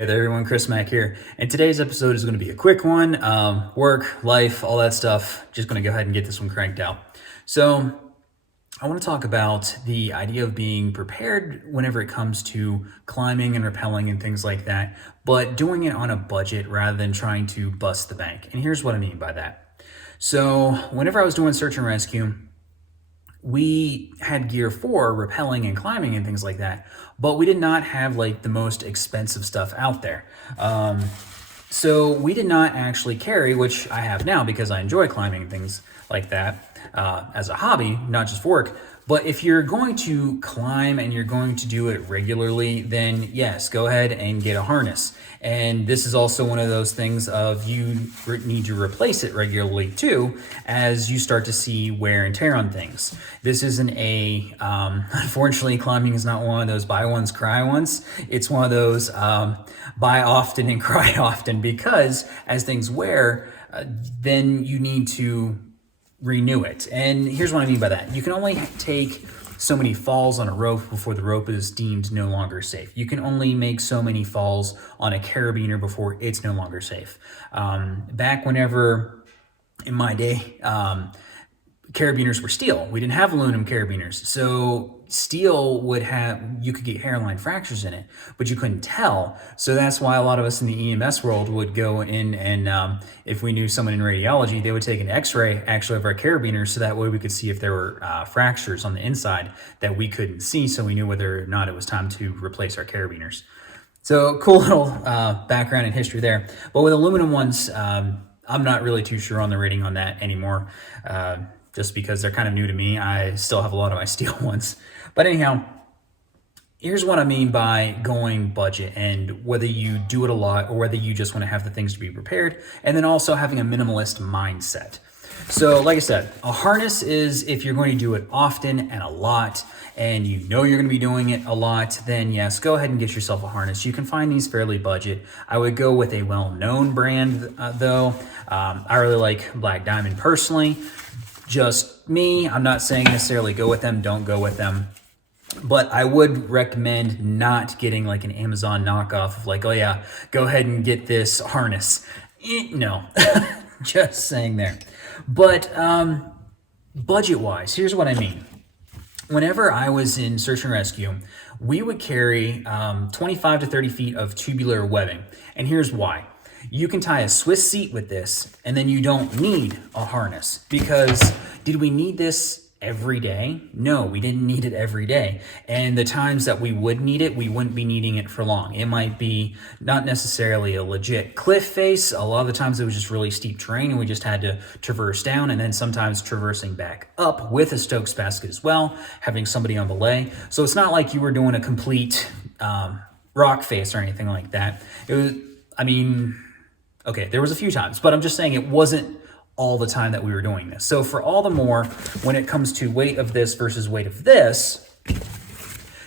Hey there everyone, Chris Mack here, and today's episode is going to be a quick one. Work, life, all that stuff. Just going to go ahead and get this one cranked out. So I want to talk about the idea of being prepared whenever it comes to climbing and rappelling and things like that, but doing it on a budget rather than trying to bust the bank. And here's what I mean by that. So whenever I was doing search and rescue, we had gear for rappelling and climbing and things like that, but we did not have like the most expensive stuff out there. So we did not actually carry, which I have now because I enjoy climbing and things like that as a hobby, not just for work. But if you're going to climb and you're going to do it regularly, then yes, go ahead and get a harness. And this is also one of those things of you need to replace it regularly too, as you start to see wear and tear on things. This isn't unfortunately, climbing is not one of those buy once, cry once. It's one of those buy often and cry often, because as things wear, then you need to renew it. And here's what I mean by that. You can only take so many falls on a rope before the rope is deemed no longer safe. You can only make so many falls on a carabiner before it's no longer safe. Back whenever, in my day, carabiners were steel. We didn't have aluminum carabiners. So steel you could get hairline fractures in it, but you couldn't tell. So that's why a lot of us in the EMS world would go in and if we knew someone in radiology, they would take an x-ray actually of our carabiners, so that way we could see if there were fractures on the inside that we couldn't see, so we knew whether or not it was time to replace our carabiners. So cool little background and history there. But with aluminum ones, I'm not really too sure on the rating on that anymore. Just because they're kind of new to me. I still have a lot of my steel ones. But anyhow, here's what I mean by going budget, and whether you do it a lot or whether you just want to have the things to be prepared, and then also having a minimalist mindset. So like I said, a harness is if you're going to do it often and a lot, and you know you're going to be doing it a lot, then yes, go ahead and get yourself a harness. You can find these fairly budget. I would go with a well-known brand though. I really like Black Diamond personally. Just me, I'm not saying necessarily go with them, don't go with them. But I would recommend not getting like an Amazon knockoff of like, oh yeah, go ahead and get this harness. No, just saying there. But budget-wise, here's what I mean. Whenever I was in search and rescue, we would carry 25 to 30 feet of tubular webbing. And here's why. You can tie a Swiss seat with this, and then you don't need a harness. Because did we need this every day? No, we didn't need it every day. And the times that we would need it, we wouldn't be needing it for long. It might be not necessarily a legit cliff face. A lot of the times it was just really steep terrain and we just had to traverse down, and then sometimes traversing back up with a Stokes basket as well, having somebody on belay. So it's not like you were doing a complete rock face or anything like that. It was, okay, there was a few times, but I'm just saying it wasn't all the time that we were doing this. So for all the more, when it comes to weight of this versus weight of this,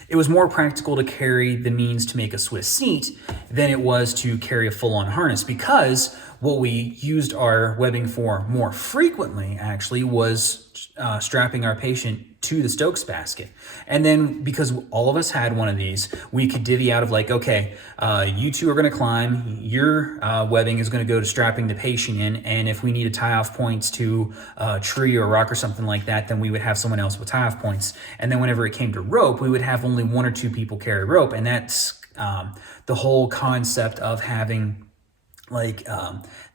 it was more practical to carry the means to make a Swiss seat than it was to carry a full-on harness, because what we used our webbing for more frequently actually was strapping our patient to the Stokes basket. And then because all of us had one of these, we could divvy out of like, okay, you two are going to climb, your webbing is going to go to strapping the patient in, and if we need to tie off points to a tree or a rock or something like that, then we would have someone else with tie off points. And then whenever it came to rope, we would have only one or two people carry rope. And that's the whole concept of having like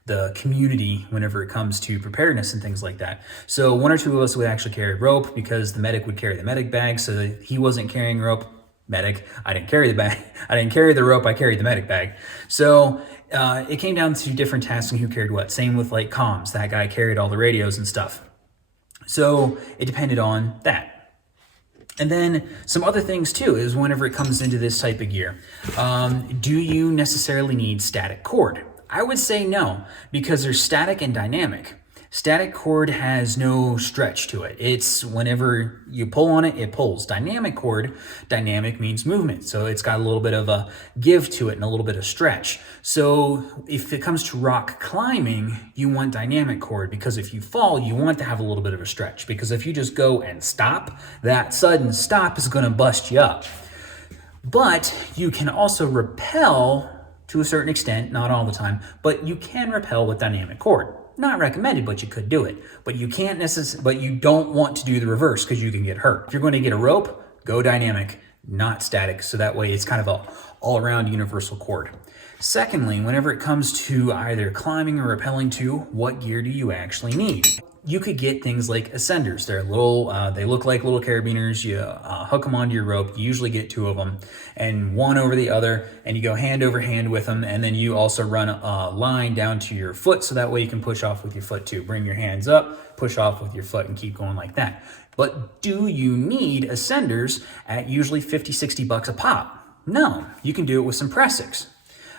the community whenever it comes to preparedness and things like that. So one or two of us would actually carry rope, because the medic would carry the medic bag, so that he wasn't carrying rope. Medic, I didn't carry the bag. I didn't carry the rope, I carried the medic bag. So it came down to different tasks and who carried what. Same with like comms, that guy carried all the radios and stuff. So it depended on that. And then some other things too is whenever it comes into this type of gear, do you necessarily need static cord? I would say no, because there's static and dynamic. Static cord has no stretch to it. It's whenever you pull on it, it pulls. Dynamic cord, dynamic means movement. So it's got a little bit of a give to it and a little bit of stretch. So if it comes to rock climbing, you want dynamic cord, because if you fall, you want to have a little bit of a stretch, because if you just go and stop, that sudden stop is going to bust you up. But you can also rappel to a certain extent, not all the time, but you can rappel with dynamic cord. Not recommended, but you could do it. But you can't but you don't want to do the reverse because you can get hurt. If you're going to get a rope, go dynamic, not static. So that way it's kind of a all-around universal cord. Secondly, whenever it comes to either climbing or rappelling to, what gear do you actually need? You could get things like ascenders. They're little, they look like little carabiners. You hook them onto your rope. You usually get 2 of them, and one over the other, and you go hand over hand with them. And then you also run a line down to your foot, so that way you can push off with your foot too. Bring your hands up, push off with your foot, and keep going like that. But do you need ascenders at usually 50, 60 bucks a pop? No, you can do it with some Pressics.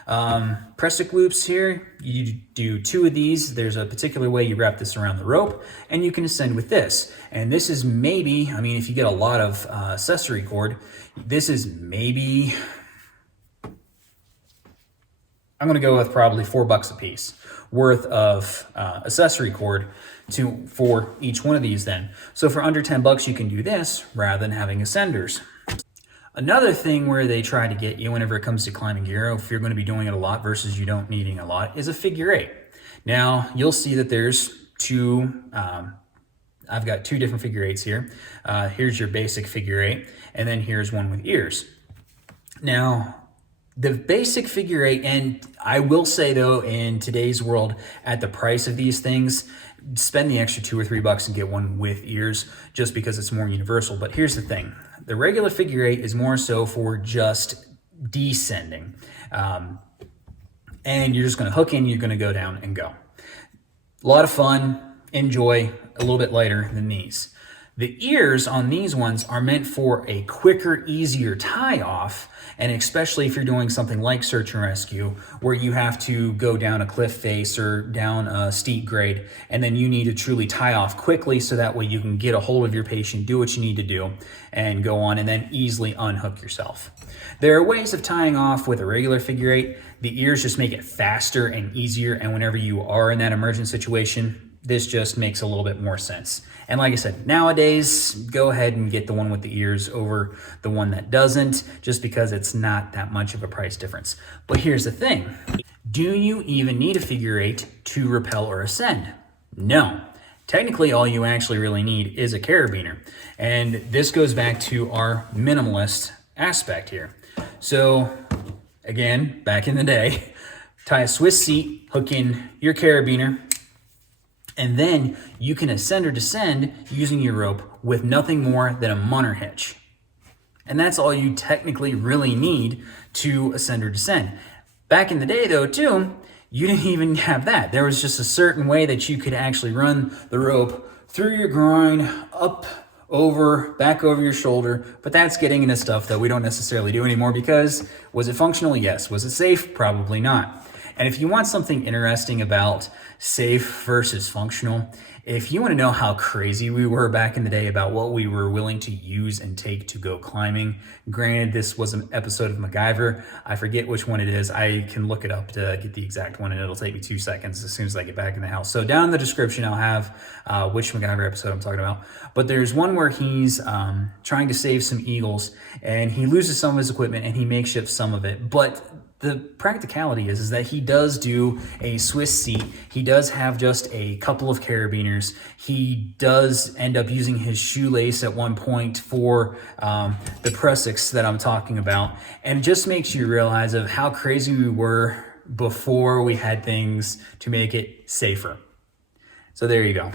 Pressic loops here, you do 2 of these. There's a particular way you wrap this around the rope, and you can ascend with this. And this is maybe, I mean, if you get a lot of accessory cord, this is maybe, I'm gonna go with probably $4 a piece worth of accessory cord for each one of these then. So for under 10 bucks, you can do this rather than having ascenders. Another thing where they try to get you whenever it comes to climbing gear, if you're going to be doing it a lot versus you don't needing a lot, is a figure 8. Now, you'll see that there's 2, I've got 2 different figure 8s here. Here's your basic figure 8, and then here's one with ears. Now, the basic figure 8, and I will say though, in today's world, at the price of these things, spend the extra $2 or $3 and get one with ears just because it's more universal. But here's the thing. The regular figure 8 is more so for just descending. And you're just going to hook in, you're going to go down and go. A lot of fun, enjoy, a little bit lighter than these. The ears on these ones are meant for a quicker, easier tie off, and especially if you're doing something like search and rescue, where you have to go down a cliff face or down a steep grade, and then you need to truly tie off quickly so that way you can get a hold of your patient, do what you need to do, and go on and then easily unhook yourself. There are ways of tying off with a regular figure 8. The ears just make it faster and easier, and whenever you are in that emergent situation, this just makes a little bit more sense. And like I said, nowadays, go ahead and get the one with the ears over the one that doesn't, just because it's not that much of a price difference. But here's the thing. Do you even need a figure 8 to rappel or ascend? No. Technically, all you actually really need is a carabiner. And this goes back to our minimalist aspect here. So again, back in the day, tie a Swiss seat, hook in your carabiner, and then you can ascend or descend using your rope with nothing more than a munner hitch. And that's all you technically really need to ascend or descend. Back in the day though too, you didn't even have that. There was just a certain way that you could actually run the rope through your groin, up, over, back over your shoulder, but that's getting into stuff that we don't necessarily do anymore because was it functional? Yes. Was it safe? Probably not. And if you want something interesting about safe versus functional, if you want to know how crazy we were back in the day about what we were willing to use and take to go climbing, granted this was an episode of MacGyver, I forget which one it is. I can look it up to get the exact one and it'll take me 2 seconds as soon as I get back in the house. So down in the description I'll have which MacGyver episode I'm talking about. But there's one where he's trying to save some eagles and he loses some of his equipment and he makeshifts some of it. But the practicality is that he does do a Swiss seat. He does have just a couple of carabiners. He does end up using his shoelace at one point for the Pressics that I'm talking about. And it just makes you realize of how crazy we were before we had things to make it safer. So there you go.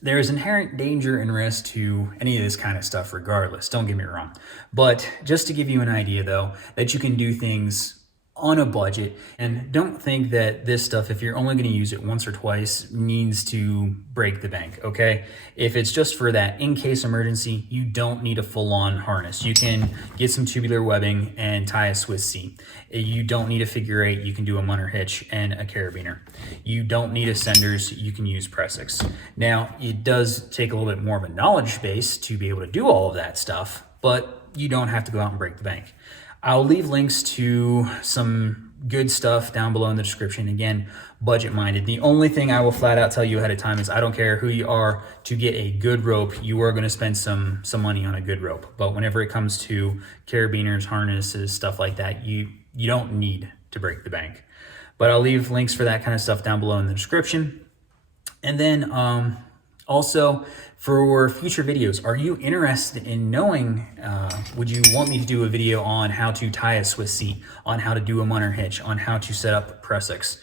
There is inherent danger and risk to any of this kind of stuff regardless, don't get me wrong. But just to give you an idea though, that you can do things on a budget, and don't think that this stuff, if you're only going to use it once or twice, needs to break the bank, okay? If it's just for that in case emergency, you don't need a full-on harness. You can get some tubular webbing and tie a Swiss seat. You don't need a figure 8, you can do a munner hitch and a carabiner. You don't need ascenders, you can use Pressics. Now, it does take a little bit more of a knowledge base to be able to do all of that stuff, but you don't have to go out and break the bank. I'll leave links to some good stuff down below in the description. Again, budget minded. The only thing I will flat out tell you ahead of time is I don't care who you are, to get a good rope, you are going to spend some money on a good rope. But whenever it comes to carabiners, harnesses, stuff like that, you don't need to break the bank. But I'll leave links for that kind of stuff down below in the description. And then also for future videos, are you interested in knowing, would you want me to do a video on how to tie a Swiss seat, on how to do a munter hitch, on how to set up press-x?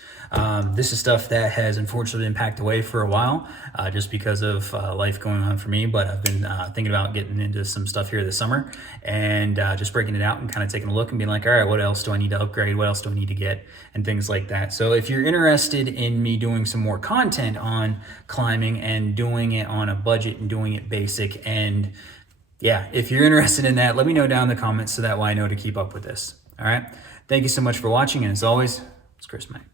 This is stuff that has unfortunately been packed away for a while just because of life going on for me, but I've been thinking about getting into some stuff here this summer and just breaking it out and kind of taking a look and being like, all right, what else do I need to upgrade? What else do I need to get? And things like that. So if you're interested in me doing some more content on climbing and doing it on a budget and doing it basic, and yeah, if you're interested in that, let me know down in the comments so that way I know to keep up with this. All right. Thank you so much for watching. And as always, it's Chris Mike.